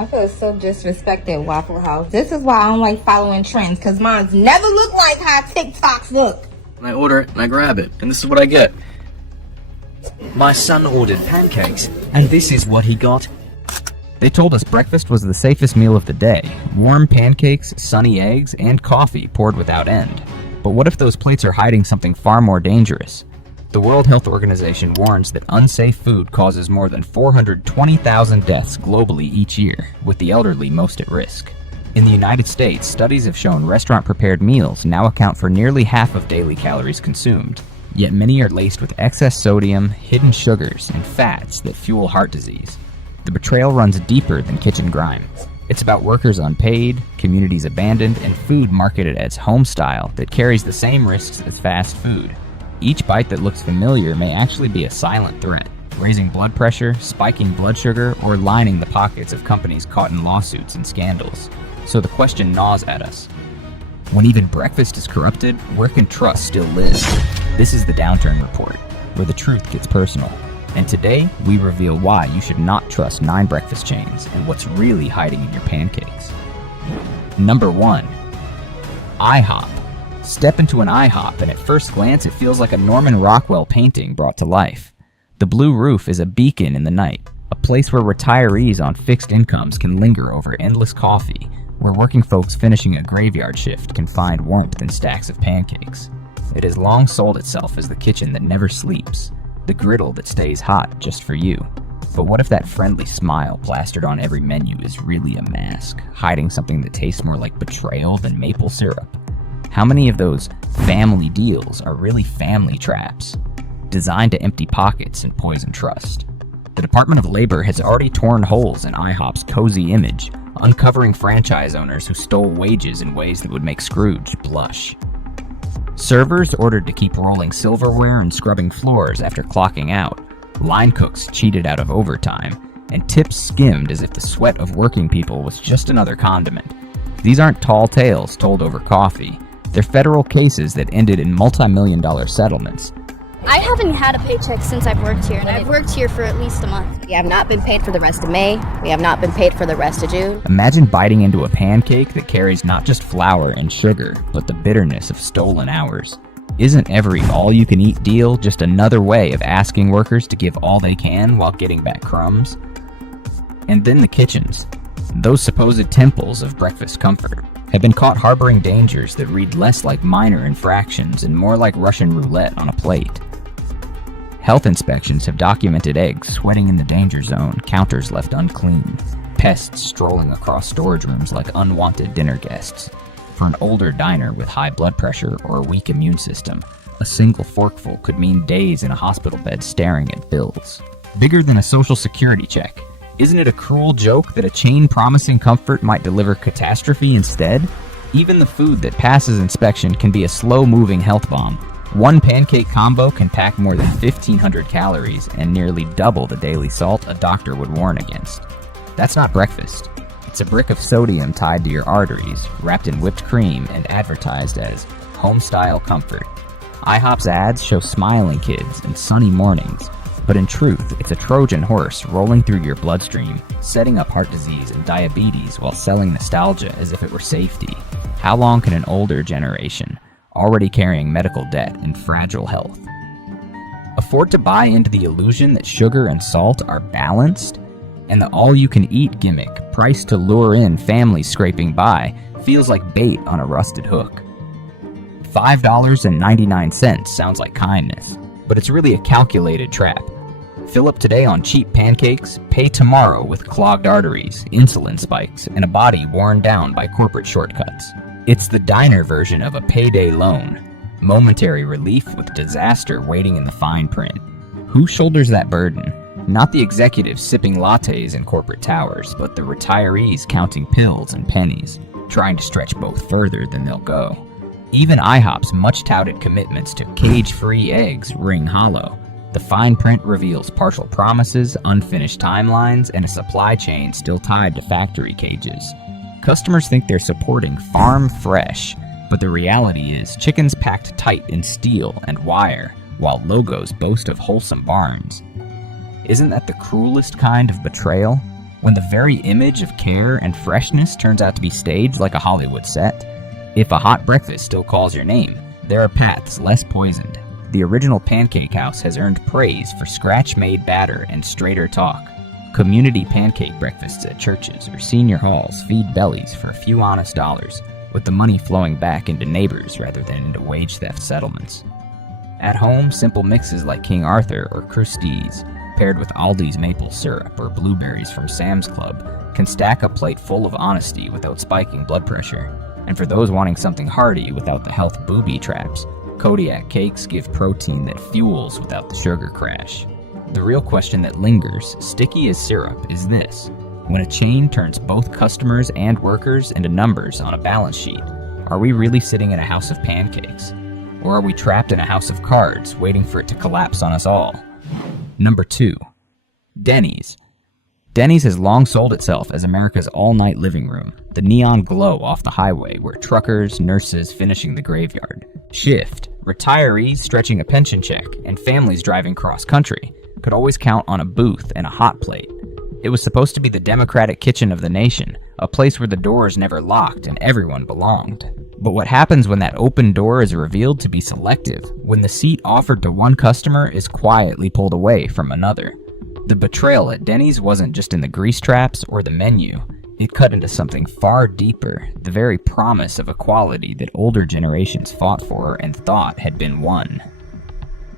I feel so disrespected at Waffle House. This is why I don't like following trends, because mine never look like how TikToks look. And I order it and I grab it, and this is what I get. My son ordered pancakes, and this is what he got. They told us breakfast was the safest meal of the day. Warm pancakes, sunny eggs, and coffee poured without end. But what if those plates are hiding something far more dangerous? The World Health Organization warns that unsafe food causes more than 420,000 deaths globally each year, with the elderly most at risk. In the United States, studies have shown restaurant-prepared meals now account for nearly half of daily calories consumed. Yet many are laced with excess sodium, hidden sugars, and fats that fuel heart disease. The betrayal runs deeper than kitchen grime. It's about workers unpaid, communities abandoned, and food marketed as home style that carries the same risks as fast food. Each bite that looks familiar may actually be a silent threat, raising blood pressure, spiking blood sugar, or lining the pockets of companies caught in lawsuits and scandals. So the question gnaws at us. When even breakfast is corrupted, where can trust still live? This is the Downturn Report, where the truth gets personal. And today, we reveal why you should not trust 9 breakfast chains and what's really hiding in your pancakes. Number 1. IHOP. Step into an IHOP, and at first glance, it feels like a Norman Rockwell painting brought to life. The blue roof is a beacon in the night, a place where retirees on fixed incomes can linger over endless coffee, where working folks finishing a graveyard shift can find warmth in stacks of pancakes. It has long sold itself as the kitchen that never sleeps, the griddle that stays hot just for you. But what if that friendly smile plastered on every menu is really a mask, hiding something that tastes more like betrayal than maple syrup? How many of those family deals are really family traps, designed to empty pockets and poison trust? The Department of Labor has already torn holes in IHOP's cozy image, uncovering franchise owners who stole wages in ways that would make Scrooge blush. Servers ordered to keep rolling silverware and scrubbing floors after clocking out. Line cooks cheated out of overtime, and tips skimmed as if the sweat of working people was just another condiment. These aren't tall tales told over coffee. They're federal cases that ended in multi-million-dollar settlements. I haven't had a paycheck since I've worked here, and I've worked here for at least a month. We have not been paid for the rest of May. We have not been paid for the rest of June. Imagine biting into a pancake that carries not just flour and sugar, but the bitterness of stolen hours. Isn't every all-you-can-eat deal just another way of asking workers to give all they can while getting back crumbs? And then the kitchens. Those supposed temples of breakfast comfort have been caught harboring dangers that read less like minor infractions and more like Russian roulette on a plate. Health inspections have documented eggs sweating in the danger zone, counters left unclean, pests strolling across storage rooms like unwanted dinner guests. For an older diner with high blood pressure or a weak immune system, a single forkful could mean days in a hospital bed staring at bills. Bigger than a social security check. Isn't it a cruel joke that a chain promising comfort might deliver catastrophe instead? Even the food that passes inspection can be a slow-moving health bomb. One pancake combo can pack more than 1,500 calories and nearly double the daily salt a doctor would warn against. That's not breakfast. It's a brick of sodium tied to your arteries, wrapped in whipped cream and advertised as home-style comfort. IHOP's ads show smiling kids and sunny mornings, but in truth, it's a Trojan horse rolling through your bloodstream, setting up heart disease and diabetes while selling nostalgia as if it were safety. How long can an older generation, already carrying medical debt and fragile health, afford to buy into the illusion that sugar and salt are balanced? And the all-you-can-eat gimmick, priced to lure in families scraping by, feels like bait on a rusted hook. $5.99 sounds like kindness, but it's really a calculated trap. Fill up today on cheap pancakes, pay tomorrow with clogged arteries, insulin spikes, and a body worn down by corporate shortcuts. It's the diner version of a payday loan. Momentary relief with disaster waiting in the fine print. Who shoulders that burden? Not the executives sipping lattes in corporate towers, but the retirees counting pills and pennies, trying to stretch both further than they'll go. Even IHOP's much-touted commitments to cage-free eggs ring hollow. The fine print reveals partial promises, unfinished timelines, and a supply chain still tied to factory cages. Customers think they're supporting farm fresh, but the reality is chickens packed tight in steel and wire, while logos boast of wholesome barns. Isn't that the cruelest kind of betrayal? when the very image of care and freshness turns out to be staged like a Hollywood set? If a hot breakfast still calls your name, there are paths less poisoned. The original Pancake House has earned praise for scratch-made batter and straighter talk. Community pancake breakfasts at churches or senior halls feed bellies for a few honest dollars, with the money flowing back into neighbors rather than into wage theft settlements. At home, simple mixes like King Arthur or Crusties, paired with Aldi's maple syrup or blueberries from Sam's Club, can stack a plate full of honesty without spiking blood pressure. And for those wanting something hearty without the health booby traps, Kodiak cakes give protein that fuels without the sugar crash. The real question that lingers, sticky as syrup, is this. When a chain turns both customers and workers into numbers on a balance sheet, are we really sitting in a house of pancakes? Or are we trapped in a house of cards, waiting for it to collapse on us all? Number 2. Denny's. Denny's has long sold itself as America's all-night living room, the neon glow off the highway where truckers, nurses finishing the graveyard, shift, retirees stretching a pension check, and families driving cross-country could always count on a booth and a hot plate. It was supposed to be the democratic kitchen of the nation, a place where the doors never locked and everyone belonged. But what happens when that open door is revealed to be selective, when the seat offered to one customer is quietly pulled away from another? The betrayal at Denny's wasn't just in the grease traps or the menu. It cut into something far deeper, the very promise of equality that older generations fought for and thought had been won.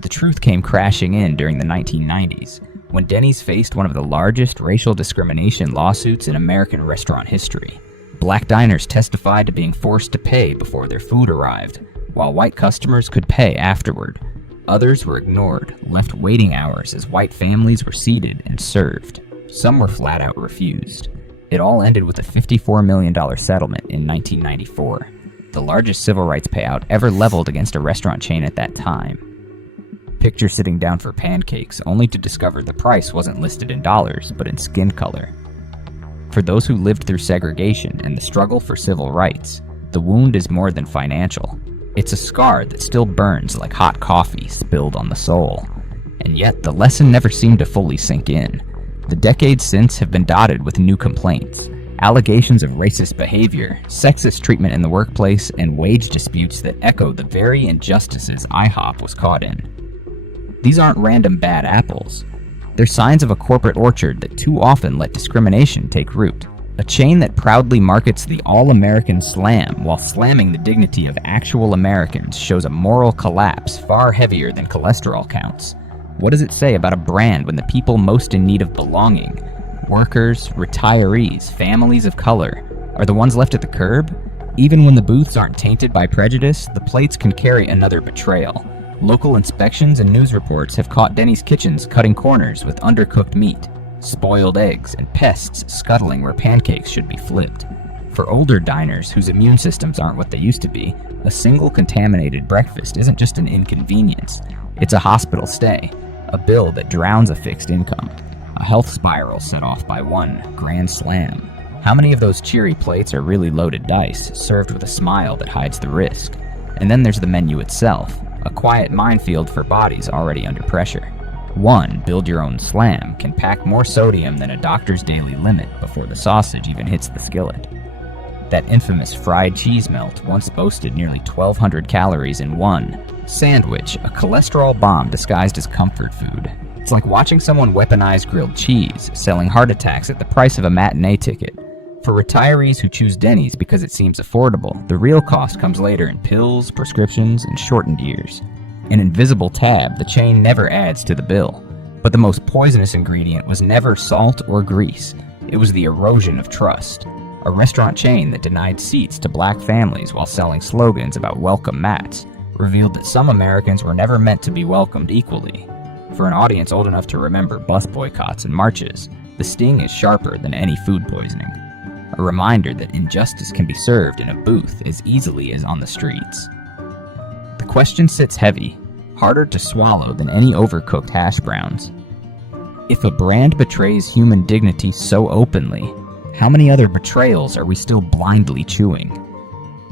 The truth came crashing in during the 1990s, when Denny's faced one of the largest racial discrimination lawsuits in American restaurant history. Black diners testified to being forced to pay before their food arrived, while white customers could pay afterward. Others were ignored, left waiting hours as white families were seated and served. Some were flat out refused. It all ended with a $54 million settlement in 1994, the largest civil rights payout ever leveled against a restaurant chain at that time. Picture sitting down for pancakes only to discover the price wasn't listed in dollars, but in skin color. For those who lived through segregation and the struggle for civil rights, the wound is more than financial. It's a scar that still burns like hot coffee spilled on the soul. And yet, the lesson never seemed to fully sink in. The decades since have been dotted with new complaints, allegations of racist behavior, sexist treatment in the workplace, and wage disputes that echo the very injustices IHOP was caught in. These aren't random bad apples. They're signs of a corporate orchard that too often let discrimination take root. A chain that proudly markets the all-American slam while slamming the dignity of actual Americans shows a moral collapse far heavier than cholesterol counts. What does it say about a brand when the people most in need of belonging, workers, retirees, families of color, are the ones left at the curb? Even when the booths aren't tainted by prejudice, the plates can carry another betrayal. Local inspections and news reports have caught Denny's kitchens cutting corners with undercooked meat, spoiled eggs, and pests scuttling where pancakes should be flipped. For older diners whose immune systems aren't what they used to be, a single contaminated breakfast isn't just an inconvenience. It's a hospital stay, a bill that drowns a fixed income, a health spiral set off by one grand slam. How many of those cheery plates are really loaded dice, served with a smile that hides the risk? And then there's the menu itself, a quiet minefield for bodies already under pressure. One build-your-own slam can pack more sodium than a doctor's daily limit before the sausage even hits the skillet. That infamous fried cheese melt once boasted nearly 1,200 calories in one sandwich, a cholesterol bomb disguised as comfort food. It's like watching someone weaponize grilled cheese, selling heart attacks at the price of a matinee ticket. For retirees who choose Denny's because it seems affordable, the real cost comes later in pills, prescriptions, and shortened years. An invisible tab the chain never adds to the bill. But the most poisonous ingredient was never salt or grease. It was the erosion of trust. A restaurant chain that denied seats to black families while selling slogans about welcome mats revealed that some Americans were never meant to be welcomed equally. For an audience old enough to remember bus boycotts and marches, the sting is sharper than any food poisoning. A reminder that injustice can be served in a booth as easily as on the streets. The question sits heavy, harder to swallow than any overcooked hash browns. If a brand betrays human dignity so openly, how many other betrayals are we still blindly chewing?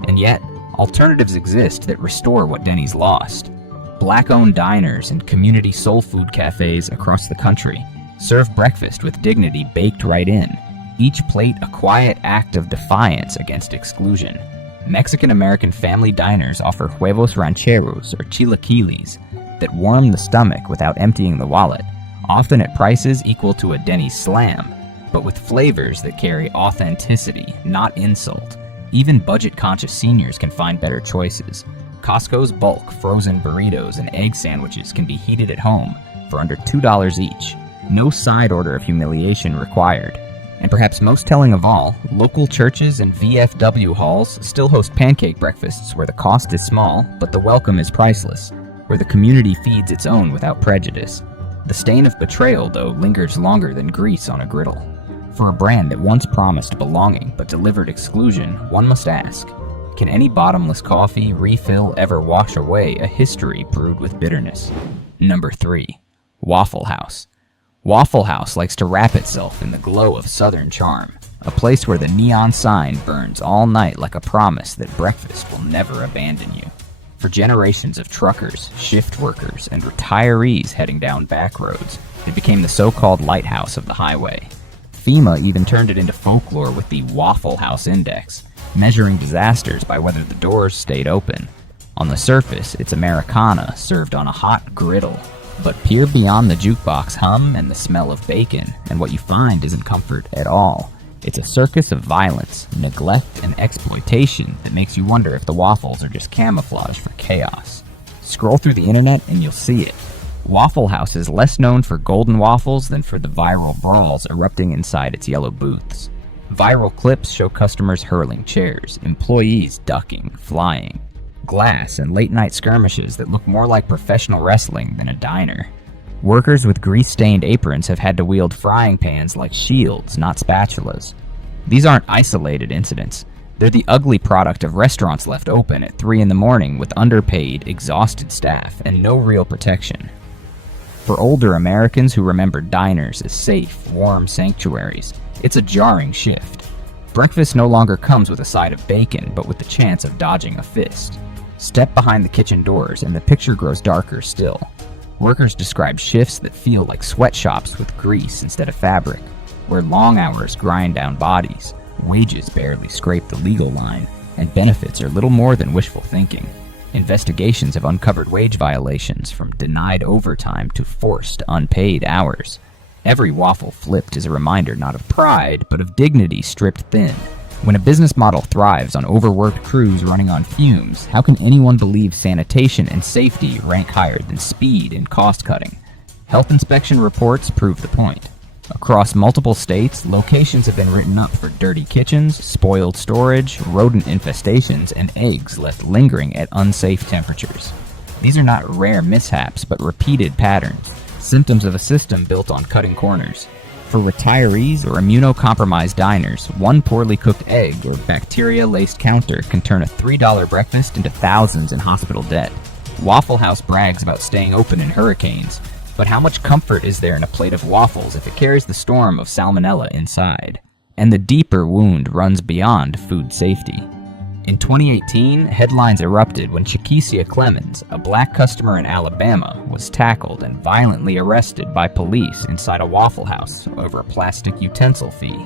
And yet, alternatives exist that restore what Denny's lost. Black-owned diners and community soul food cafes across the country Serve breakfast with dignity baked right in. Each plate a quiet act of defiance against exclusion. Mexican-American family diners offer huevos rancheros or chilaquiles that warm the stomach without emptying the wallet, often at prices equal to a Denny's Slam, but with flavors that carry authenticity, not insult. Even budget-conscious seniors can find better choices. Costco's bulk frozen burritos and egg sandwiches can be heated at home for under $2 each. No side order of humiliation required. And perhaps most telling of all, local churches and VFW halls still host pancake breakfasts where the cost is small, but the welcome is priceless, where the community feeds its own without prejudice. The stain of betrayal, though, lingers longer than grease on a griddle. For a brand that once promised belonging but delivered exclusion, one must ask, can any bottomless coffee refill ever wash away a history brewed with bitterness? Number 3. Waffle House. Waffle House likes to wrap itself in the glow of Southern charm, a place where the neon sign burns all night like a promise that breakfast will never abandon you. For generations of truckers, shift workers, and retirees heading down back roads, it became the so-called lighthouse of the highway. FEMA even turned it into folklore with the Waffle House Index, measuring disasters by whether the doors stayed open. On the surface, it's Americana served on a hot griddle. But peer beyond the jukebox hum and the smell of bacon, and what you find isn't comfort at all. It's a circus of violence, neglect, and exploitation that makes you wonder if the waffles are just camouflage for chaos. Scroll through the internet and you'll see it. Waffle House is less known for golden waffles than for the viral brawls erupting inside its yellow booths. Viral clips show customers hurling chairs, employees ducking, flying. Glass and late-night skirmishes that look more like professional wrestling than a diner. Workers with grease-stained aprons have had to wield frying pans like shields, not spatulas. These aren't isolated incidents. They're the ugly product of restaurants left open at 3 in the morning with underpaid, exhausted staff and no real protection. For older Americans who remember diners as safe, warm sanctuaries, it's a jarring shift. Breakfast no longer comes with a side of bacon, but with the chance of dodging a fist. Step behind the kitchen doors and the picture grows darker still. Workers describe shifts that feel like sweatshops with grease instead of fabric, where long hours grind down bodies, wages barely scrape the legal line, and benefits are little more than wishful thinking. Investigations have uncovered wage violations from denied overtime to forced unpaid hours. Every waffle flipped is a reminder not of pride, but of dignity stripped thin. When a business model thrives on overworked crews running on fumes, how can anyone believe sanitation and safety rank higher than speed and cost cutting? Health inspection reports prove the point. Across multiple states, locations have been written up for dirty kitchens, spoiled storage, rodent infestations, and eggs left lingering at unsafe temperatures. These are not rare mishaps, but repeated patterns, symptoms of a system built on cutting corners. For retirees or immunocompromised diners, one poorly cooked egg or bacteria-laced counter can turn a $3 breakfast into thousands in hospital debt. Waffle House brags about staying open in hurricanes, but how much comfort is there in a plate of waffles if it carries the storm of salmonella inside? And the deeper wound runs beyond food safety. In 2018, headlines erupted when Shakesia Clemens, a black customer in Alabama, was tackled and violently arrested by police inside a Waffle House over a plastic utensil fee.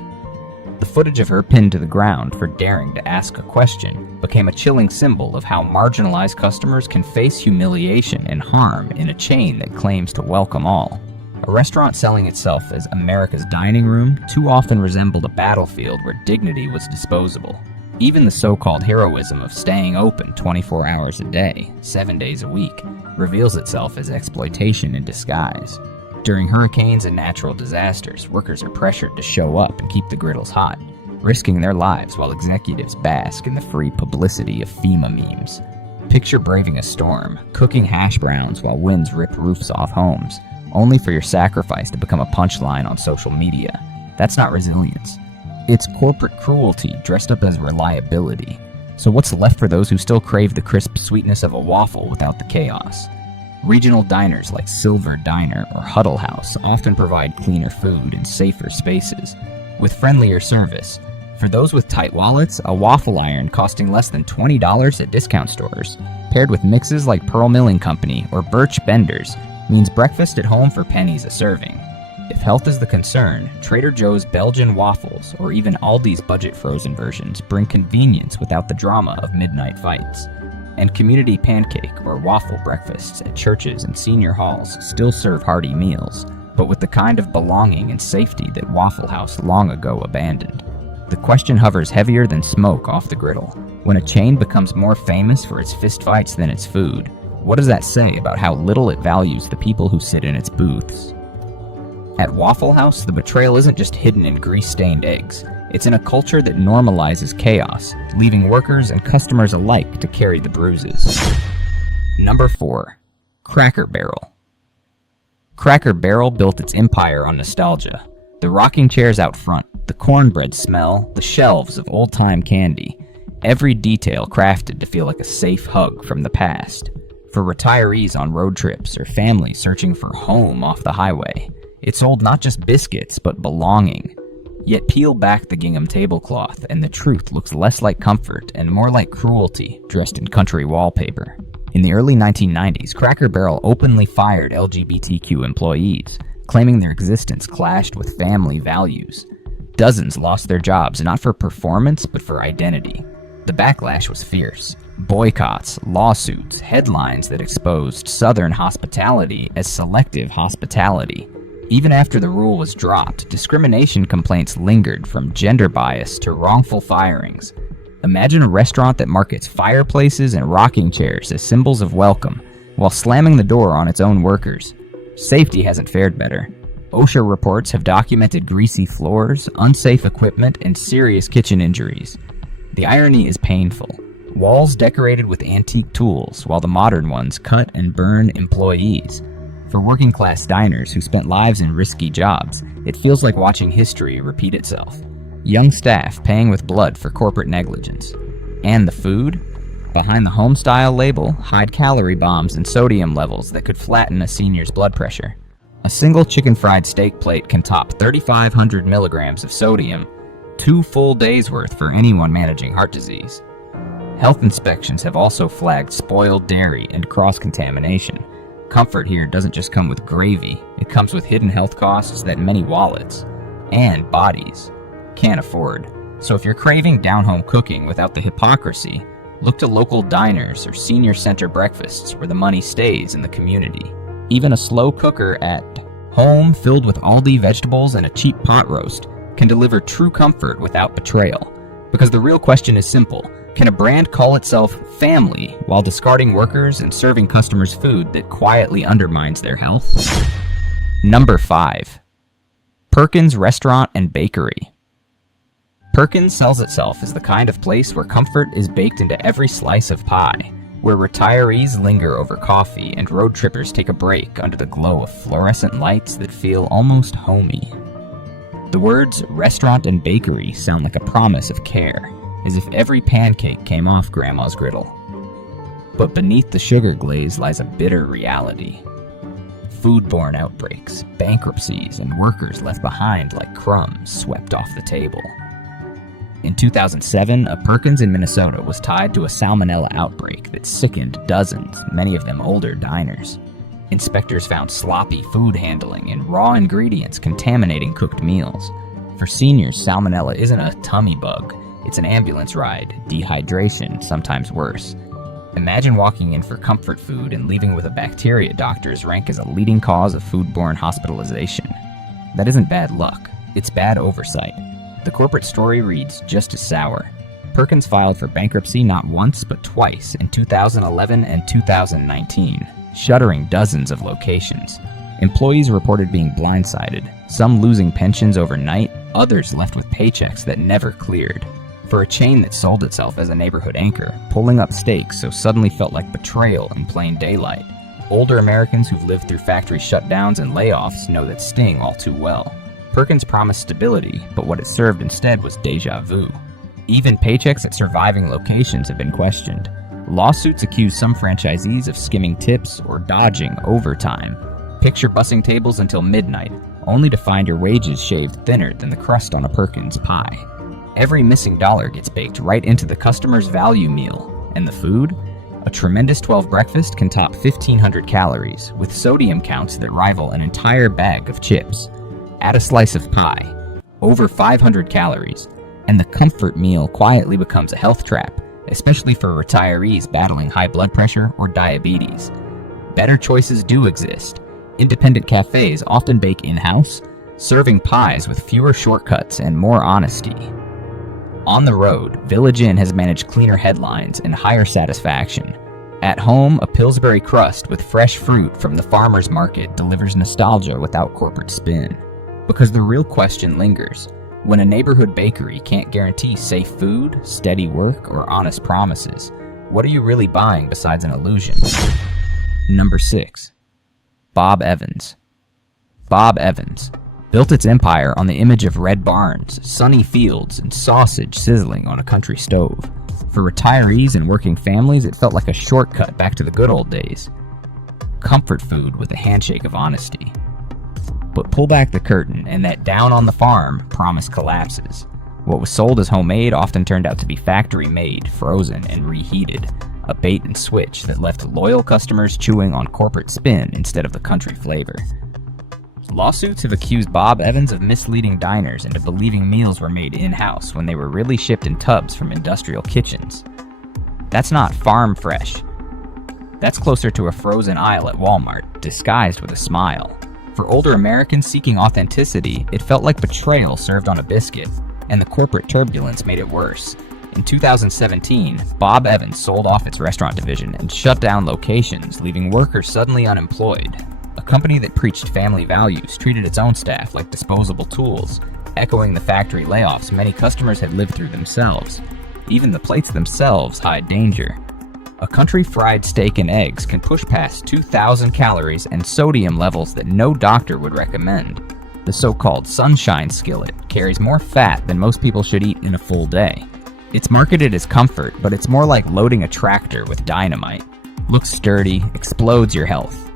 The footage of her pinned to the ground for daring to ask a question became a chilling symbol of how marginalized customers can face humiliation and harm in a chain that claims to welcome all. A restaurant selling itself as America's dining room too often resembled a battlefield where dignity was disposable. Even the so-called heroism of staying open 24 hours a day, 7 days a week, reveals itself as exploitation in disguise. During hurricanes and natural disasters, workers are pressured to show up and keep the griddles hot, risking their lives while executives bask in the free publicity of FEMA memes. Picture braving a storm, cooking hash browns while winds rip roofs off homes, only for your sacrifice to become a punchline on social media. That's not resilience. It's corporate cruelty dressed up as reliability. So what's left for those who still crave the crisp sweetness of a waffle without the chaos? Regional diners like Silver Diner or Huddle House often provide cleaner food and safer spaces, with friendlier service. For those with tight wallets, a waffle iron costing less than $20 at discount stores, paired with mixes like Pearl Milling Company or Birch Benders, means breakfast at home for pennies a serving. If health is the concern, Trader Joe's Belgian waffles or even Aldi's budget frozen versions bring convenience without the drama of midnight fights. And community pancake or waffle breakfasts at churches and senior halls still serve hearty meals, but with the kind of belonging and safety that Waffle House long ago abandoned. The question hovers heavier than smoke off the griddle. When a chain becomes more famous for its fistfights than its food, what does that say about how little it values the people who sit in its booths? At Waffle House, the betrayal isn't just hidden in grease-stained eggs. It's in a culture that normalizes chaos, leaving workers and customers alike to carry the bruises. Number 4. Cracker Barrel. Cracker Barrel built its empire on nostalgia. The rocking chairs out front, the cornbread smell, the shelves of old-time candy. Every detail crafted to feel like a safe hug from the past. For retirees on road trips or families searching for home off the highway, it sold not just biscuits, but belonging. Yet peel back the gingham tablecloth and the truth looks less like comfort and more like cruelty dressed in country wallpaper. In the early 1990s, Cracker Barrel openly fired LGBTQ employees, claiming their existence clashed with family values. Dozens lost their jobs not for performance, but for identity. The backlash was fierce. Boycotts, lawsuits, headlines that exposed Southern hospitality as selective hospitality. Even after the rule was dropped, discrimination complaints lingered from gender bias to wrongful firings. Imagine a restaurant that markets fireplaces and rocking chairs as symbols of welcome, while slamming the door on its own workers. Safety hasn't fared better. OSHA reports have documented greasy floors, unsafe equipment, and serious kitchen injuries. The irony is painful. Walls decorated with antique tools, while the modern ones cut and burn employees. For working-class diners who spent lives in risky jobs, it feels like watching history repeat itself. Young staff paying with blood for corporate negligence. And the food? Behind the home-style label hide calorie bombs and sodium levels that could flatten a senior's blood pressure. A single chicken fried steak plate can top 3,500 milligrams of sodium, 2 full days' worth for anyone managing heart disease. Health inspections have also flagged spoiled dairy and cross-contamination. Comfort here doesn't just come with gravy, it comes with hidden health costs that many wallets and bodies can't afford. So if you're craving down-home cooking without the hypocrisy, look to local diners or senior center breakfasts where the money stays in the community. Even a slow cooker at home filled with Aldi vegetables and a cheap pot roast can deliver true comfort without betrayal. Because the real question is simple. Can a brand call itself family while discarding workers and serving customers food that quietly undermines their health? Number 5. Perkins Restaurant and Bakery. Perkins sells itself as the kind of place where comfort is baked into every slice of pie, where retirees linger over coffee and road trippers take a break under the glow of fluorescent lights that feel almost homey. The words restaurant and bakery sound like a promise of care, as if every pancake came off Grandma's griddle. But beneath the sugar glaze lies a bitter reality. Foodborne outbreaks, bankruptcies, and workers left behind like crumbs swept off the table. In 2007, a Perkins in Minnesota was tied to a salmonella outbreak that sickened dozens, many of them older diners. Inspectors found sloppy food handling and raw ingredients contaminating cooked meals. For seniors, salmonella isn't a tummy bug. It's an ambulance ride, dehydration, sometimes worse. Imagine walking in for comfort food and leaving with a bacteria doctors rank as a leading cause of foodborne hospitalization. That isn't bad luck, it's bad oversight. The corporate story reads just as sour. Perkins filed for bankruptcy not once but twice in 2011 and 2019, shuttering dozens of locations. Employees reported being blindsided, some losing pensions overnight, others left with paychecks that never cleared. For a chain that sold itself as a neighborhood anchor, pulling up stakes so suddenly felt like betrayal in plain daylight. Older Americans who've lived through factory shutdowns and layoffs know that sting all too well. Perkins promised stability, but what it served instead was deja vu. Even paychecks at surviving locations have been questioned. Lawsuits accuse some franchisees of skimming tips or dodging overtime. Picture bussing tables until midnight, only to find your wages shaved thinner than the crust on a Perkins pie. Every missing dollar gets baked right into the customer's value meal. And the food? A tremendous 12 breakfast can top 1,500 calories, with sodium counts that rival an entire bag of chips. Add a slice of pie. Over 500 calories. And the comfort meal quietly becomes a health trap, especially for retirees battling high blood pressure or diabetes. Better choices do exist. Independent cafes often bake in-house, serving pies with fewer shortcuts and more honesty. On the road, Village Inn has managed cleaner headlines and higher satisfaction. At home, a Pillsbury crust with fresh fruit from the farmer's market delivers nostalgia without corporate spin. Because the real question lingers. When a neighborhood bakery can't guarantee safe food, steady work, or honest promises, what are you really buying besides an illusion? Number 6. Bob Evans. Bob Evans built its empire on the image of red barns, sunny fields, and sausage sizzling on a country stove. For retirees and working families, it felt like a shortcut back to the good old days. Comfort food with a handshake of honesty. But pull back the curtain, and that down on the farm promise collapses. What was sold as homemade often turned out to be factory-made, frozen, and reheated. A bait and switch that left loyal customers chewing on corporate spin instead of the country flavor. Lawsuits have accused Bob Evans of misleading diners into believing meals were made in-house when they were really shipped in tubs from industrial kitchens. That's not farm fresh. That's closer to a frozen aisle at Walmart, disguised with a smile. For older Americans seeking authenticity, it felt like betrayal served on a biscuit, and the corporate turbulence made it worse. In 2017, Bob Evans sold off its restaurant division and shut down locations, leaving workers suddenly unemployed. A company that preached family values treated its own staff like disposable tools, echoing the factory layoffs many customers had lived through themselves. Even the plates themselves hide danger. A country-fried steak and eggs can push past 2,000 calories and sodium levels that no doctor would recommend. The so-called sunshine skillet carries more fat than most people should eat in a full day. It's marketed as comfort, but it's more like loading a tractor with dynamite. Looks sturdy, explodes your health.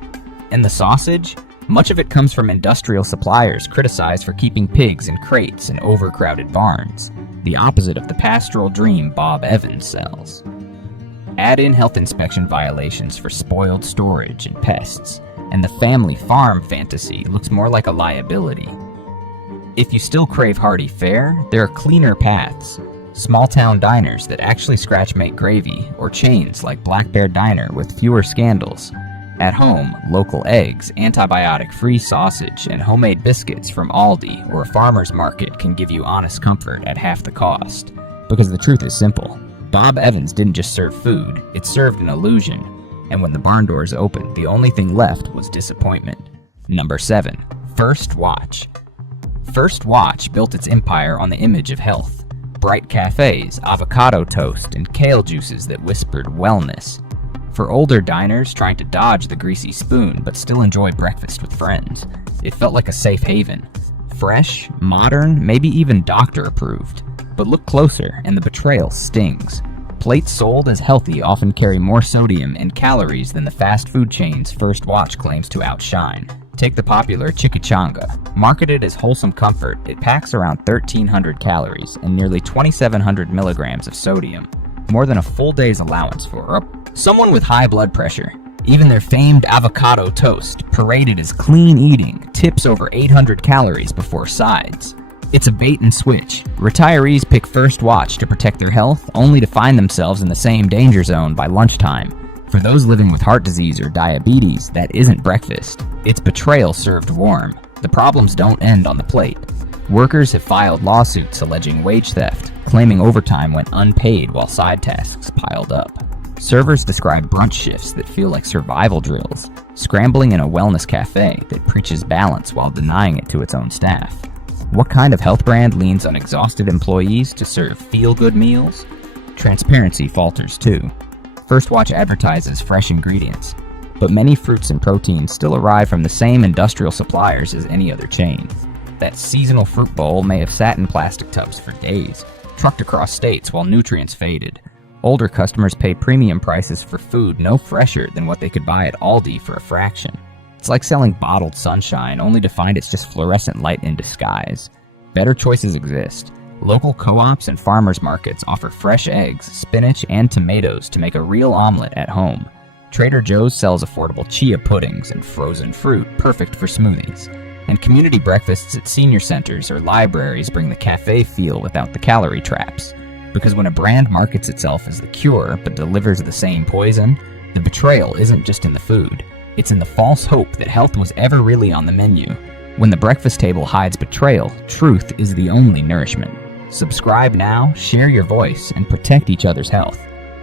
And the sausage? Much of it comes from industrial suppliers criticized for keeping pigs in crates in overcrowded barns. The opposite of the pastoral dream Bob Evans sells. Add in health inspection violations for spoiled storage and pests, and the family farm fantasy looks more like a liability. If you still crave hearty fare, there are cleaner paths. Small-town diners that actually scratch-make gravy, or chains like Black Bear Diner with fewer scandals. At home, local eggs, antibiotic-free sausage, and homemade biscuits from Aldi or a farmer's market can give you honest comfort at half the cost. Because the truth is simple. Bob Evans didn't just serve food, it served an illusion. And when the barn doors opened, the only thing left was disappointment. Number 7. First Watch. First Watch built its empire on the image of health. Bright cafes, avocado toast, and kale juices that whispered wellness. For older diners trying to dodge the greasy spoon but still enjoy breakfast with friends, it felt like a safe haven. Fresh, modern, maybe even doctor-approved. But look closer, and the betrayal stings. Plates sold as healthy often carry more sodium and calories than the fast food chain's First Watch claims to outshine. Take the popular Chimichanga. Marketed as wholesome comfort, it packs around 1,300 calories and nearly 2,700 milligrams of sodium. More than a full day's allowance for someone with high blood pressure. Even their famed avocado toast, paraded as clean eating, tips over 800 calories before sides. It's a bait and switch. Retirees pick First Watch to protect their health, only to find themselves in the same danger zone by lunchtime. For those living with heart disease or diabetes, that isn't breakfast. It's betrayal served warm. The problems don't end on the plate. Workers have filed lawsuits alleging wage theft, claiming overtime went unpaid while side tasks piled up. Servers describe brunch shifts that feel like survival drills, scrambling in a wellness cafe that preaches balance while denying it to its own staff. What kind of health brand leans on exhausted employees to serve feel-good meals? Transparency falters too. First Watch advertises fresh ingredients, but many fruits and proteins still arrive from the same industrial suppliers as any other chain. That seasonal fruit bowl may have sat in plastic tubs for days, trucked across states while nutrients faded. Older customers paid premium prices for food no fresher than what they could buy at Aldi for a fraction. It's like selling bottled sunshine only to find it's just fluorescent light in disguise. Better choices exist. Local co-ops and farmers markets offer fresh eggs, spinach, and tomatoes to make a real omelet at home. Trader Joe's sells affordable chia puddings and frozen fruit perfect for smoothies. And community breakfasts at senior centers or libraries bring the cafe feel without the calorie traps. Because when a brand markets itself as the cure but delivers the same poison, the betrayal isn't just in the food. It's in the false hope that health was ever really on the menu. When the breakfast table hides betrayal, truth is the only nourishment. Subscribe now, share your voice, and protect each other's health.